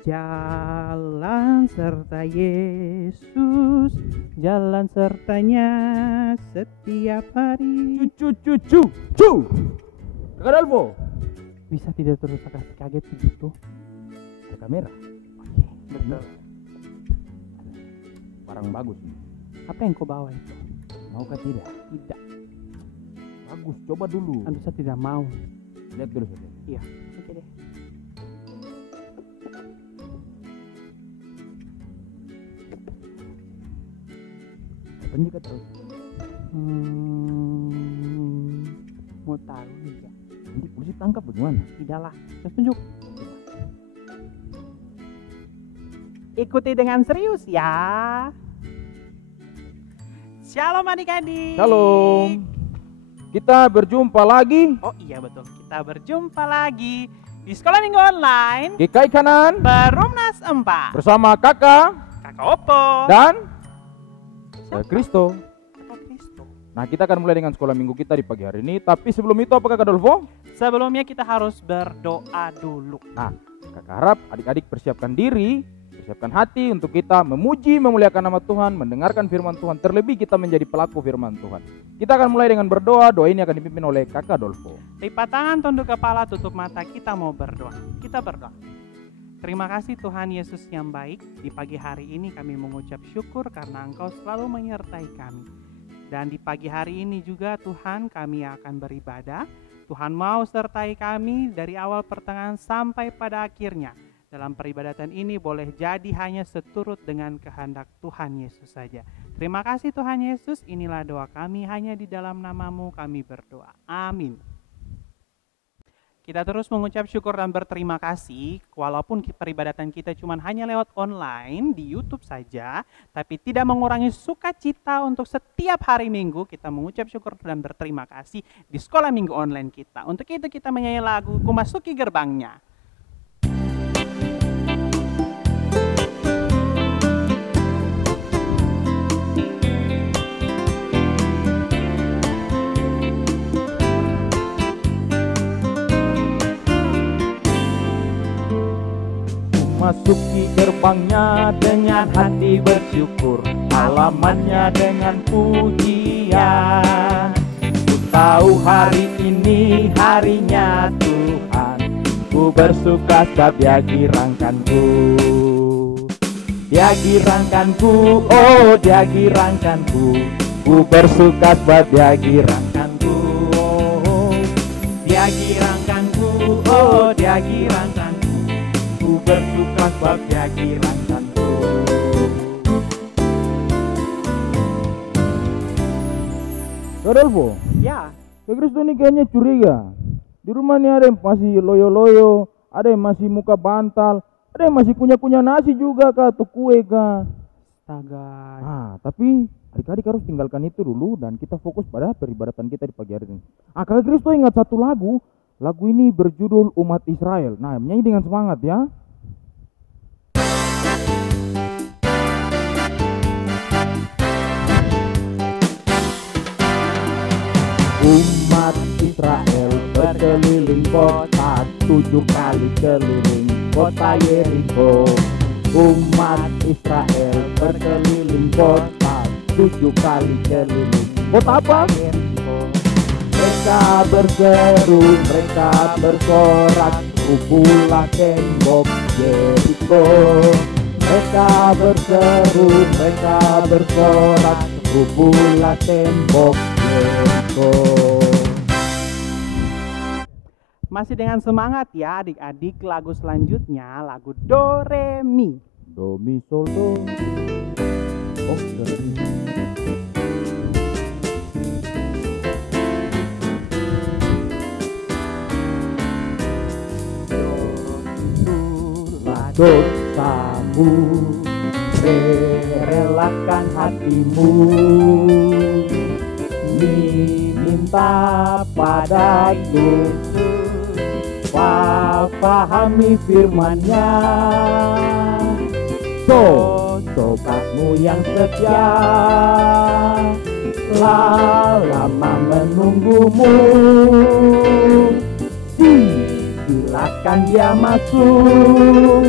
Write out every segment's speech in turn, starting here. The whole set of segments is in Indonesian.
Jalan serta Yesus, jalan sertanya setiap hari. Kakak Adolfo, Bisa tidak terus kaget begitu? ada kamera. Betul. Barang bagus. Apa yang kau bawa itu? Mau kah tidak? Tidak, Bagus, coba dulu. Anda tidak mau. Lihat dulu saja. Iya, oke deh. Apa juga terus? Mau taruh tidak? Nanti polisi tangkap bagaimana? Tidaklah, saya tunjuk. Ikuti dengan serius ya. Shalom adik-adik. Shalom. Kita berjumpa lagi Oh iya betul, kita berjumpa lagi di Sekolah Minggu Online GKI Kanan Perumnas 4 bersama kakak Kakak Opo dan Siapa? Kristo. Kakak Kristo. Nah, kita akan mulai dengan sekolah minggu kita di pagi hari ini. Tapi sebelum itu apa Kakak Adolfo? Sebelumnya kita harus berdoa dulu. Nah, kakak harap adik-adik persiapkan diri, persiapkan hati untuk kita memuji, memuliakan nama Tuhan, mendengarkan firman Tuhan. Terlebih kita menjadi pelaku firman Tuhan. Kita akan mulai dengan berdoa. Doa ini akan dipimpin oleh kakak Adolfo. Lipat tangan, tunduk kepala, tutup mata. Kita mau berdoa. Kita berdoa. Terima kasih Tuhan Yesus yang baik. Di pagi hari ini kami mengucap syukur karena Engkau selalu menyertai kami. Dan di pagi hari ini juga Tuhan kami akan beribadah. Tuhan mau sertai kami dari awal pertengahan sampai pada akhirnya. Dalam peribadatan ini boleh jadi hanya seturut dengan kehendak Tuhan Yesus saja. Terima kasih Tuhan Yesus, inilah doa kami, hanya di dalam nama-Mu kami berdoa. Amin. Kita terus mengucap syukur dan berterima kasih, walaupun peribadatan kita cuma hanya lewat online di YouTube saja, tapi tidak mengurangi sukacita untuk setiap hari Minggu kita mengucap syukur dan berterima kasih di Sekolah Minggu Online kita. Untuk itu kita menyanyi lagu Ku Masuki Gerbangnya. Masuki gerbangnya dengan hati bersyukur, halamannya dengan pujian. Ku tahu hari ini harinya Tuhan, ku bersuka sebab Dia girangkanku. Dia girangkanku, oh Dia girangkanku. Ku bersuka sebab Dia girangkanku. Oh, Dia girangkanku, oh Dia girangkanku. Ku bersuka sebab Dia girangkanku. Adolfo, Ya, Kak Kristo ini kayaknya curiga. Di rumah ini ada yang masih loyo-loyo, ada yang masih muka bantal, ada yang masih kunyah-kunyah nasi juga kah, atau kue kah. astaga. Tapi adik-adik harus tinggalkan itu dulu dan kita fokus pada peribadatan kita di pagi hari ini. Kak Kristo ingat satu lagu. Lagu ini berjudul Umat Israel. Nah, menyanyi dengan semangat ya. Umat Israel berkeliling kota, 7 kali keliling kota Yeriko. Umat Israel berkeliling kota, 7 kali keliling kota apa? Yeriko. Mereka berseru, mereka bersorak, rubuhlah tembok Yeriko. Mereka berseru, mereka bersorak, rubuhlah tembok Yeriko. Masih dengan semangat ya adik-adik, lagu selanjutnya lagu Do Re Mi. Do mi sol do. Oh, do re mi. Dosamu, relakan hatimu, minta pada Yesus, pahami firman-Nya. Sobatmu yang setia, lama menunggumu, silakan dia masuk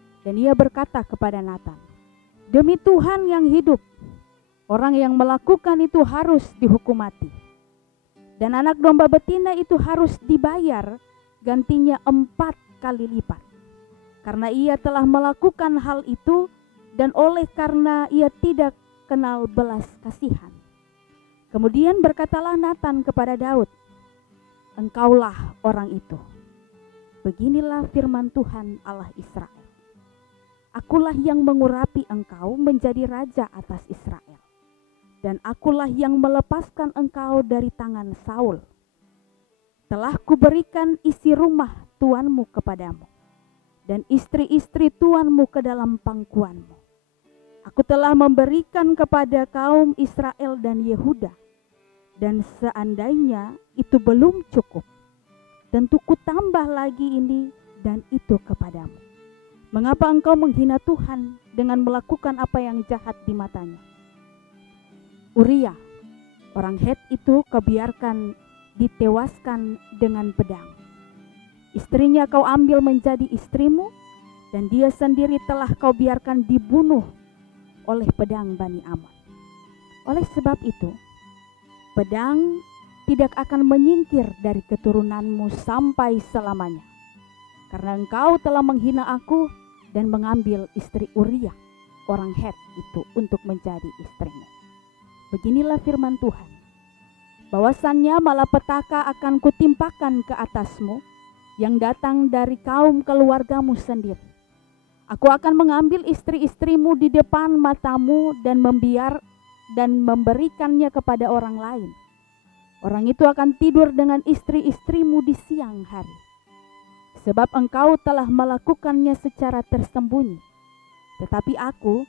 Dan ia berkata kepada Natan, "Demi Tuhan yang hidup, orang yang melakukan itu harus dihukum mati. Dan anak domba betina itu harus dibayar gantinya 4 kali lipat. Karena ia telah melakukan hal itu dan oleh karena ia tidak kenal belas kasihan." Kemudian berkatalah Natan kepada Daud, "Engkaulah orang itu. Beginilah firman Tuhan Allah Israel. Akulah yang mengurapi engkau menjadi raja atas Israel. Dan akulah yang melepaskan engkau dari tangan Saul. Telah kuberikan isi rumah tuanmu kepadamu, dan istri-istri tuanmu ke dalam pangkuanmu. Aku telah memberikan kepada kaum Israel dan Yehuda, dan seandainya itu belum cukup, tentu kutambah lagi ini dan itu kepadamu. Mengapa engkau menghina Tuhan dengan melakukan apa yang jahat di matanya?" Uria, orang Het itu kau biarkan ditewaskan dengan pedang. Istrinya kau ambil menjadi istrimu, dan dia sendiri telah kau biarkan dibunuh oleh pedang Bani Ammon. Oleh sebab itu, pedang tidak akan menyingkir dari keturunanmu sampai selamanya, karena engkau telah menghina aku dan mengambil istri Uria, orang Het itu untuk menjadi istrimu. Beginilah firman Tuhan, bahwasannya malapetaka akan kutimpakan ke atasmu yang datang dari kaum keluargamu sendiri. Aku akan mengambil istri-istrimu di depan matamu dan memberikannya kepada orang lain. Orang itu akan tidur dengan istri-istrimu di siang hari. Sebab engkau telah melakukannya secara tersembunyi, tetapi aku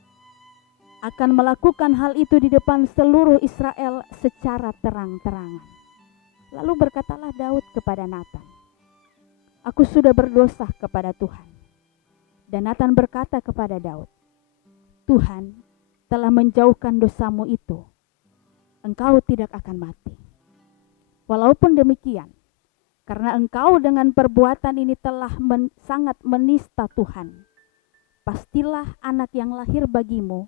akan melakukan hal itu di depan seluruh Israel secara terang-terangan. Lalu berkatalah Daud kepada Natan, "Aku sudah berdosa kepada Tuhan." Dan Natan berkata kepada Daud, "Tuhan telah menjauhkan dosamu itu, engkau tidak akan mati. Walaupun demikian, karena engkau dengan perbuatan ini telah sangat menista Tuhan, pastilah anak yang lahir bagimu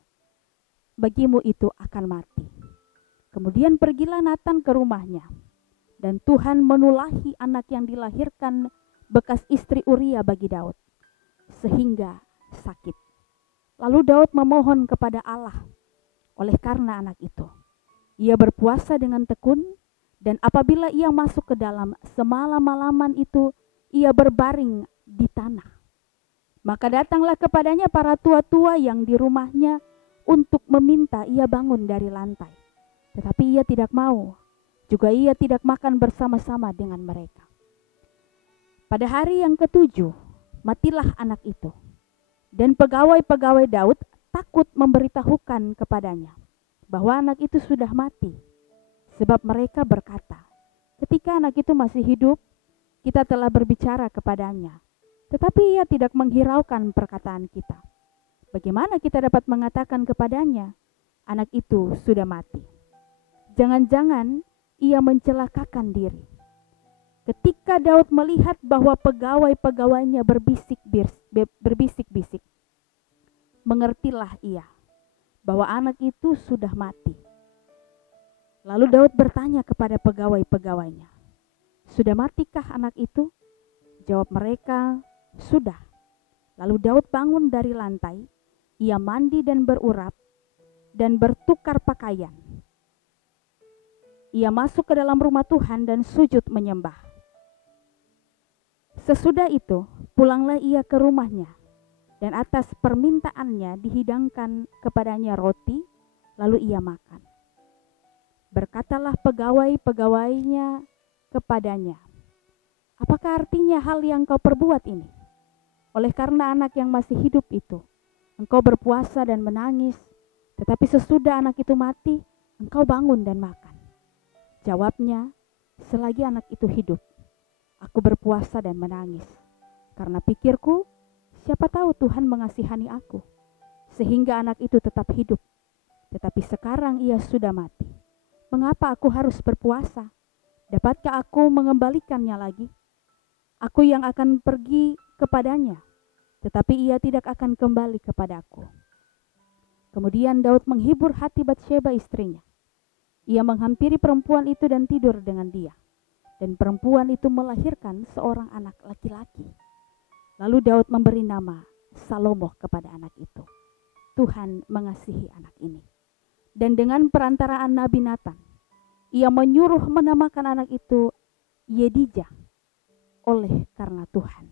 itu akan mati." Kemudian pergilah Natan ke rumahnya, dan Tuhan menulahi anak yang dilahirkan bekas istri Uria bagi Daud, sehingga sakit. Lalu Daud memohon kepada Allah oleh karena anak itu. Ia berpuasa dengan tekun, dan apabila ia masuk ke dalam, semalam-malaman itu ia berbaring di tanah. Maka datanglah kepadanya para tua-tua yang di rumahnya untuk meminta ia bangun dari lantai. Tetapi ia tidak mau, juga ia tidak makan bersama-sama dengan mereka. Pada hari yang ke-7, matilah anak itu. Dan pegawai-pegawai Daud takut memberitahukan kepadanya bahwa anak itu sudah mati. Sebab mereka berkata, "Ketika anak itu masih hidup, kita telah berbicara kepadanya, tetapi ia tidak menghiraukan perkataan kita. Bagaimana kita dapat mengatakan kepadanya, anak itu sudah mati? Jangan-jangan ia mencelakakan diri." Ketika Daud melihat bahwa pegawai-pegawainya berbisik-bisik, mengertilah ia bahwa anak itu sudah mati. Lalu Daud bertanya kepada pegawai-pegawainya, "Sudah matikah anak itu?" Jawab mereka, "Sudah." Lalu Daud bangun dari lantai, ia mandi dan berurap dan bertukar pakaian. Ia masuk ke dalam rumah Tuhan dan sujud menyembah. Sesudah itu pulanglah ia ke rumahnya, dan atas permintaannya dihidangkan kepadanya roti, lalu ia makan. Berkatalah pegawai-pegawainya kepadanya, "Apakah artinya hal yang kau perbuat ini? Oleh karena anak yang masih hidup itu, engkau berpuasa dan menangis, tetapi sesudah anak itu mati, engkau bangun dan makan." Jawabnya, "Selagi anak itu hidup, aku berpuasa dan menangis, karena pikirku, siapa tahu Tuhan mengasihani aku, sehingga anak itu tetap hidup. Tetapi sekarang ia sudah mati. Mengapa aku harus berpuasa? Dapatkah aku mengembalikannya lagi? Aku yang akan pergi kepadanya, tetapi ia tidak akan kembali kepadaku. Kemudian Daud menghibur hati Batsheba istrinya. Ia menghampiri perempuan itu dan tidur dengan dia. Dan perempuan itu melahirkan seorang anak laki-laki. Lalu Daud memberi nama Salomo kepada anak itu. Tuhan mengasihi anak ini. Dan dengan perantaraan Nabi Natan, ia menyuruh menamakan anak itu Yedijah, oleh karena Tuhan.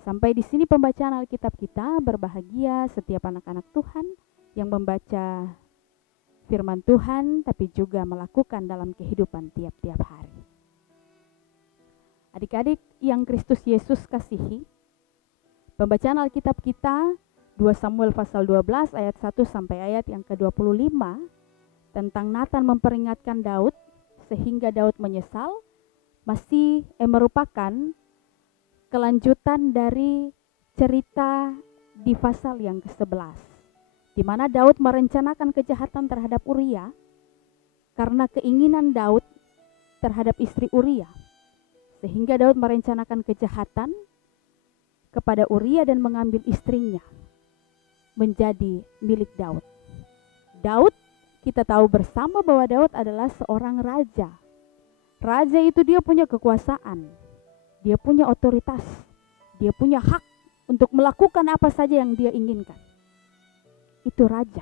Sampai di sini pembacaan Alkitab kita. Berbahagia setiap anak-anak Tuhan yang membaca firman Tuhan, tapi juga melakukan dalam kehidupan tiap-tiap hari. Adik-adik yang Kristus Yesus kasihi, pembacaan Alkitab kita 2 Samuel pasal 12 ayat 1 sampai ayat yang ke-25 tentang Natan memperingatkan Daud sehingga Daud menyesal, masih merupakan kelanjutan dari cerita di pasal yang ke-11, di mana Daud merencanakan kejahatan terhadap Uria karena keinginan Daud terhadap istri Uria. Sehingga Daud merencanakan kejahatan kepada Uria dan mengambil istrinya menjadi milik Daud. Daud, kita tahu bersama bahwa Daud adalah seorang raja. Raja itu dia punya kekuasaan, dia punya otoritas, dia punya hak untuk melakukan apa saja yang dia inginkan. Itu raja,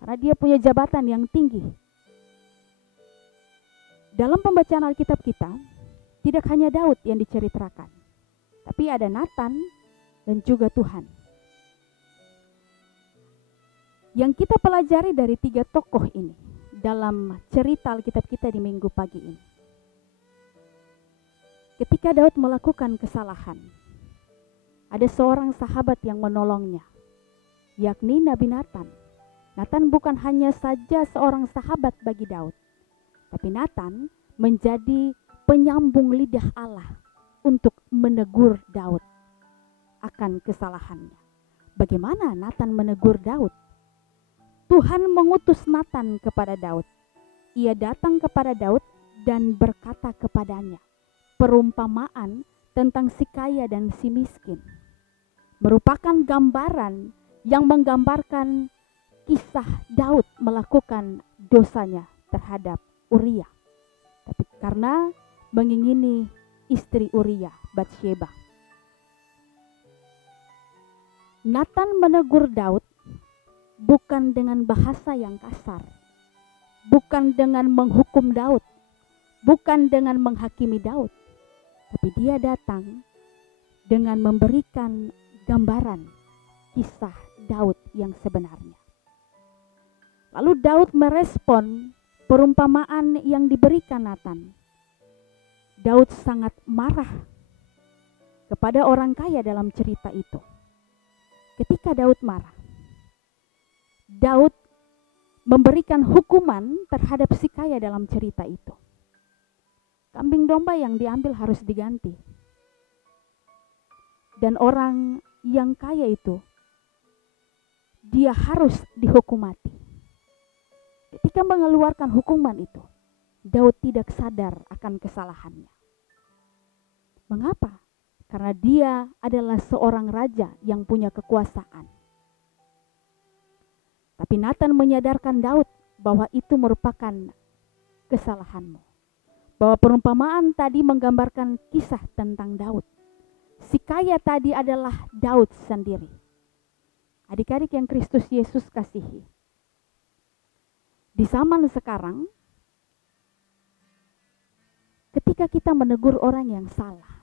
karena dia punya jabatan yang tinggi. Dalam pembacaan Alkitab kita, tidak hanya Daud yang diceritakan, tapi ada Natan dan juga Tuhan. Yang kita pelajari dari 3 tokoh ini dalam cerita Alkitab kita di minggu pagi ini. Ketika Daud melakukan kesalahan, ada seorang sahabat yang menolongnya, yakni Nabi Natan. Natan bukan hanya saja seorang sahabat bagi Daud, tapi Natan menjadi penyambung lidah Allah untuk menegur Daud akan kesalahannya. Bagaimana Natan menegur Daud? Tuhan mengutus Natan kepada Daud. Ia datang kepada Daud dan berkata kepadanya perumpamaan tentang si kaya dan si miskin. Merupakan gambaran yang menggambarkan kisah Daud melakukan dosanya terhadap Uria. Tapi karena mengingini istri Uria, Batsheba. Natan menegur Daud bukan dengan bahasa yang kasar, bukan dengan menghukum Daud, bukan dengan menghakimi Daud, tapi dia datang dengan memberikan gambaran kisah Daud yang sebenarnya. Lalu Daud merespon perumpamaan yang diberikan Natan. Daud sangat marah kepada orang kaya dalam cerita itu. Ketika Daud marah, Daud memberikan hukuman terhadap si kaya dalam cerita itu. Kambing domba yang diambil harus diganti. Dan orang yang kaya itu, dia harus dihukum mati. Ketika mengeluarkan hukuman itu, Daud tidak sadar akan kesalahannya. Mengapa? Karena dia adalah seorang raja yang punya kekuasaan. Tapi Natan menyadarkan Daud bahwa itu merupakan kesalahanmu. Bahwa perumpamaan tadi menggambarkan kisah tentang Daud. Si kaya tadi adalah Daud sendiri. Adik-adik yang Kristus Yesus kasihi. Di zaman sekarang, ketika kita menegur orang yang salah,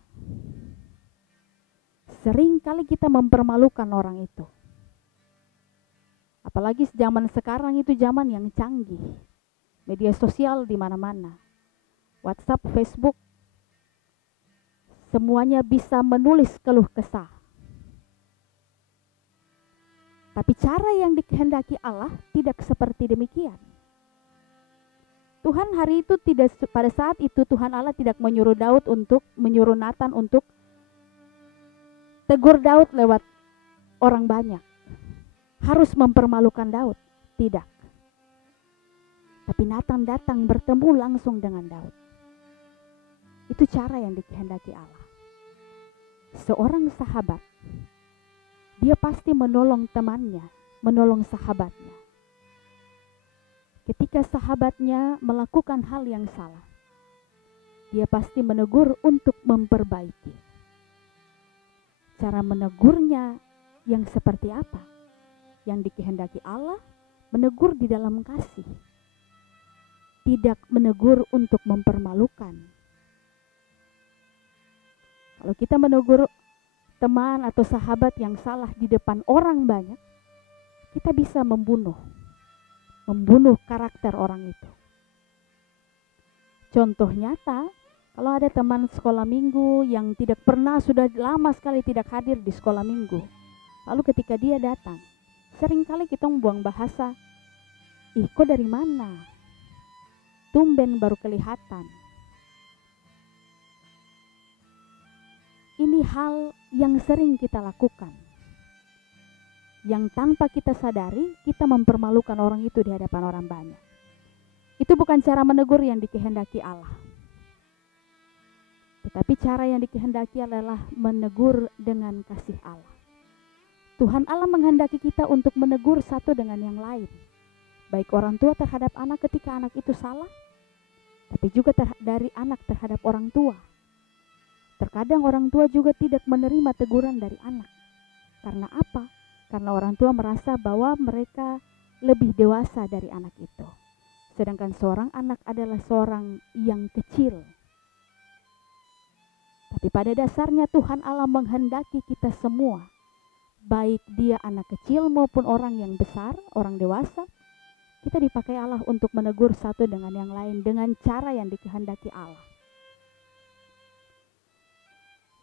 sering kali kita mempermalukan orang itu. Apalagi zaman sekarang itu zaman yang canggih. Media sosial di mana-mana. WhatsApp, Facebook, semuanya bisa menulis keluh kesah. Tapi cara yang dikehendaki Allah tidak seperti demikian. Tuhan hari itu tidak, pada saat itu Tuhan Allah tidak menyuruh Natan untuk tegur Daud lewat orang banyak. Harus mempermalukan Daud, tidak. Tapi Natan datang bertemu langsung dengan Daud. Itu cara yang dikehendaki Allah. Seorang sahabat dia pasti menolong temannya, menolong sahabatnya. Ketika sahabatnya melakukan hal yang salah, dia pasti menegur untuk memperbaiki. Cara menegurnya yang seperti apa? Yang dikehendaki Allah, menegur di dalam kasih. Tidak menegur untuk mempermalukan. Kalau kita menegur teman atau sahabat yang salah di depan orang banyak, kita bisa membunuh karakter orang itu. Contoh nyata, kalau ada teman sekolah minggu yang sudah lama sekali tidak hadir di sekolah minggu, lalu ketika dia datang, seringkali kita membuang bahasa, "Ih, kok dari mana? Tumben baru kelihatan." Ini hal yang sering kita lakukan, yang tanpa kita sadari kita mempermalukan orang itu di hadapan orang banyak. Itu bukan cara menegur yang dikehendaki Allah. Tetapi cara yang dikehendaki adalah menegur dengan kasih Allah. Tuhan Allah menghendaki kita untuk menegur satu dengan yang lain. Baik orang tua terhadap anak ketika anak itu salah, tapi juga dari anak terhadap orang tua. Terkadang orang tua juga tidak menerima teguran dari anak. Karena apa? Karena orang tua merasa bahwa mereka lebih dewasa dari anak itu. Sedangkan seorang anak adalah seorang yang kecil. Tapi pada dasarnya Tuhan Allah menghendaki kita semua, baik dia anak kecil maupun orang yang besar, orang dewasa, kita dipakai Allah untuk menegur satu dengan yang lain dengan cara yang dikehendaki Allah.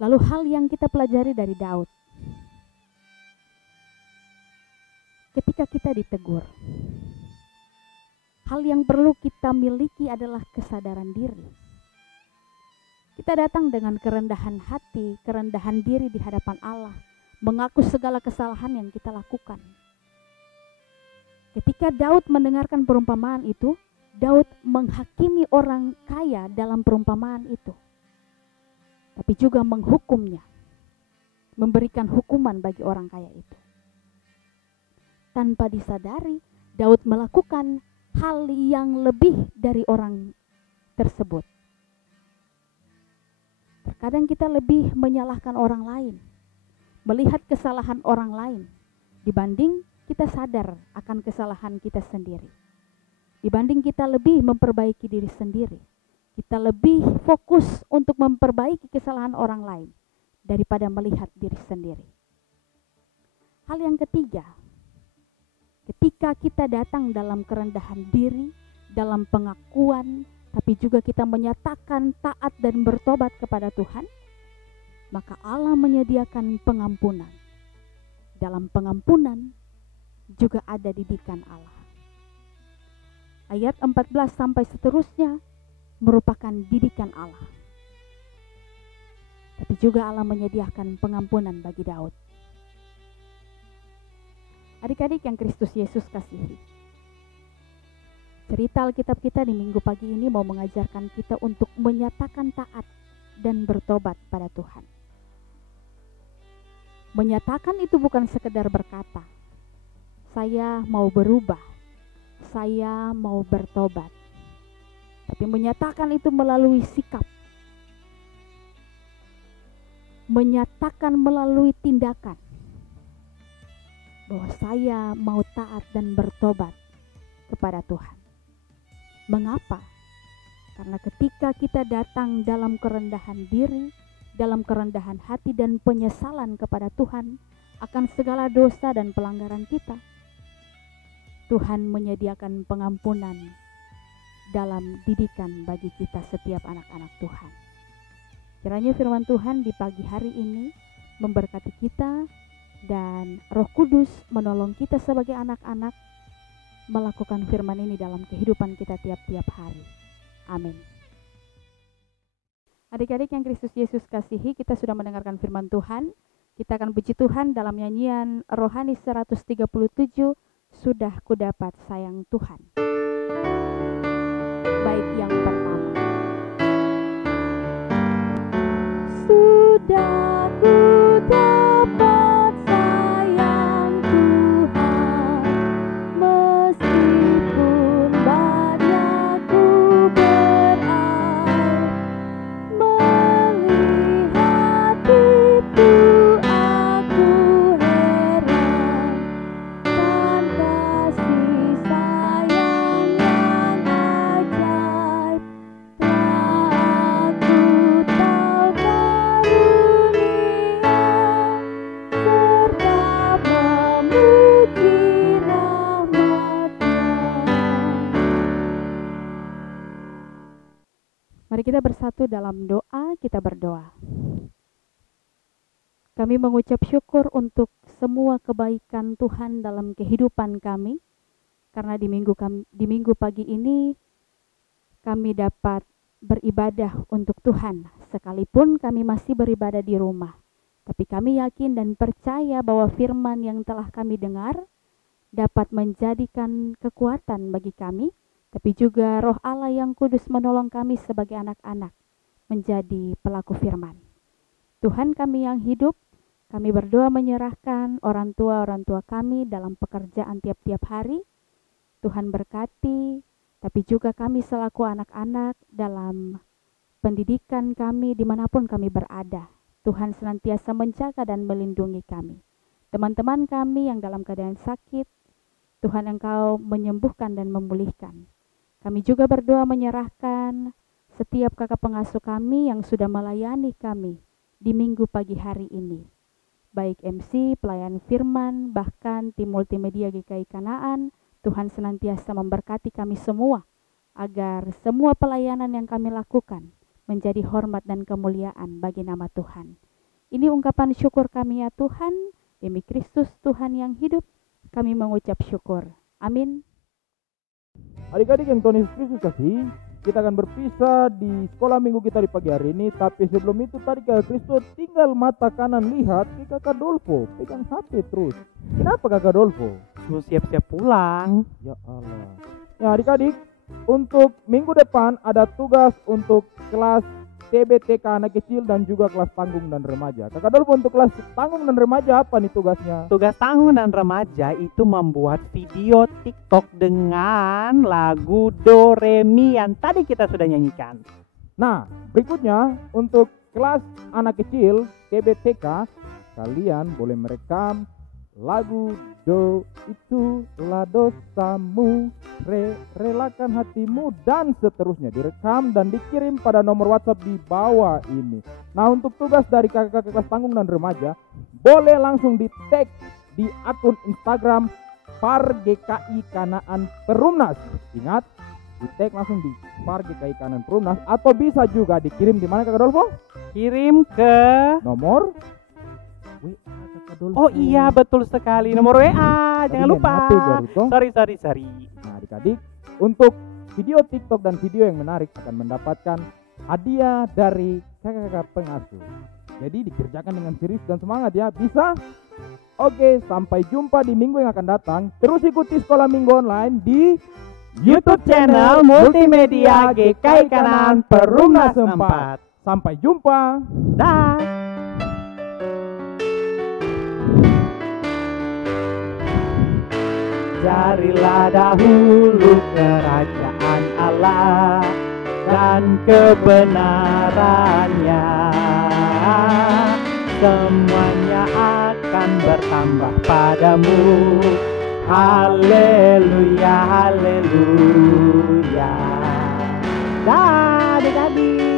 Lalu hal yang kita pelajari dari Daud. Ketika kita ditegur, hal yang perlu kita miliki adalah kesadaran diri. Kita datang dengan kerendahan hati, kerendahan diri di hadapan Allah, mengaku segala kesalahan yang kita lakukan. Ketika Daud mendengarkan perumpamaan itu, Daud menghakimi orang kaya dalam perumpamaan itu, tapi juga menghukumnya, memberikan hukuman bagi orang kaya itu. Tanpa disadari, Daud melakukan hal yang lebih dari orang tersebut. Terkadang kita lebih menyalahkan orang lain, melihat kesalahan orang lain, dibanding kita sadar akan kesalahan kita sendiri. Dibanding kita lebih memperbaiki diri sendiri, kita lebih fokus untuk memperbaiki kesalahan orang lain daripada melihat diri sendiri. Hal yang ketiga, ketika kita datang dalam kerendahan diri, dalam pengakuan, tapi juga kita menyatakan taat dan bertobat kepada Tuhan, maka Allah menyediakan pengampunan. Dalam pengampunan juga ada didikan Allah. Ayat 14 sampai seterusnya merupakan didikan Allah. Tapi juga Allah menyediakan pengampunan bagi Daud. Adik-adik yang Kristus Yesus kasihi, cerita Alkitab kita di minggu pagi ini mau mengajarkan kita untuk menyatakan taat dan bertobat pada Tuhan. Menyatakan itu bukan sekedar berkata, "Saya mau berubah, saya mau bertobat." Tapi menyatakan itu melalui sikap, menyatakan melalui tindakan, bahwa saya mau taat dan bertobat kepada Tuhan. Mengapa? Karena ketika kita datang dalam kerendahan diri, dalam kerendahan hati dan penyesalan kepada Tuhan akan segala dosa dan pelanggaran kita, Tuhan menyediakan pengampunan dalam didikan bagi kita setiap anak-anak Tuhan. Kiranya firman Tuhan di pagi hari ini memberkati kita dan Roh Kudus menolong kita sebagai anak-anak melakukan firman ini dalam kehidupan kita tiap-tiap hari. Amin. Adik-adik yang Kristus Yesus kasihi, kita sudah mendengarkan firman Tuhan. Kita akan puji Tuhan dalam nyanyian rohani 137, Sudah Kudapat Sayang Tuhan. Bait yang pertama. Sudah ku dapat sayang Mari kita bersatu dalam doa, kita berdoa. Kami mengucap syukur untuk semua kebaikan Tuhan dalam kehidupan kami, karena di minggu pagi ini kami dapat beribadah untuk Tuhan, sekalipun kami masih beribadah di rumah. Tapi kami yakin dan percaya bahwa firman yang telah kami dengar dapat menjadikan kekuatan bagi kami, tapi juga Roh Allah yang kudus menolong kami sebagai anak-anak menjadi pelaku firman. Tuhan kami yang hidup, kami berdoa menyerahkan orang tua kami dalam pekerjaan tiap-tiap hari. Tuhan berkati, tapi juga kami selaku anak-anak dalam pendidikan kami dimanapun kami berada. Tuhan senantiasa menjaga dan melindungi kami. Teman-teman kami yang dalam keadaan sakit, Tuhan Engkau menyembuhkan dan memulihkan. Kami juga berdoa menyerahkan setiap kakak pengasuh kami yang sudah melayani kami di minggu pagi hari ini. Baik MC, pelayan firman, bahkan tim multimedia GKI Kanaan, Tuhan senantiasa memberkati kami semua, agar semua pelayanan yang kami lakukan menjadi hormat dan kemuliaan bagi nama Tuhan. Ini ungkapan syukur kami ya Tuhan, demi Kristus Tuhan yang hidup, kami mengucap syukur. Amin. Adik-adik yang Tuhan Yesus Kristus kasih, kita akan berpisah di sekolah minggu kita di pagi hari ini. Tapi sebelum itu tadi Kakak Kristo tinggal mata kanan lihat ke Kakak Dolfo pegang HP terus. Kenapa Kakak Dolfo? Suruh siap-siap pulang. Ya Allah. Ya adik-adik, untuk minggu depan ada tugas untuk kelas TBTK anak kecil dan juga kelas tanggung dan remaja. Kakak Dolfo untuk kelas tanggung dan remaja apa nih tugasnya? Tugas tanggung dan remaja itu membuat video TikTok dengan lagu Do Re Mi yang tadi kita sudah nyanyikan. Nah, berikutnya untuk kelas anak kecil TBTK, kalian boleh merekam lagu Do itulah dosamu, relakan hatimu, dan seterusnya. Direkam dan dikirim pada nomor WhatsApp di bawah ini. Nah, untuk tugas dari kakak-kakak kelas tanggung dan remaja, boleh langsung di tag di akun Instagram PAR-GKI Kanaan Perumnas. Ingat, di tag langsung di PAR-GKI Kanaan Perumnas, atau bisa juga dikirim di mana Kakak Dolfo? Kirim ke Nomor WA Kakak Dolfo. Oh iya, betul sekali, nomor WA, jangan lupa. Sorry. Nah adik-adik, untuk video TikTok dan video yang menarik akan mendapatkan hadiah dari kakak-kakak pengasuh. Jadi dikerjakan dengan serius dan semangat ya, bisa? Oke, sampai jumpa di minggu yang akan datang. Terus ikuti sekolah minggu online di YouTube channel Multimedia GKI Kanaan Perumnas 4. Sampai jumpa. Dah. Carilah dahulu kerajaan Allah dan kebenarannya, semuanya akan bertambah padamu. Haleluya, haleluya. Dah, adik-adik.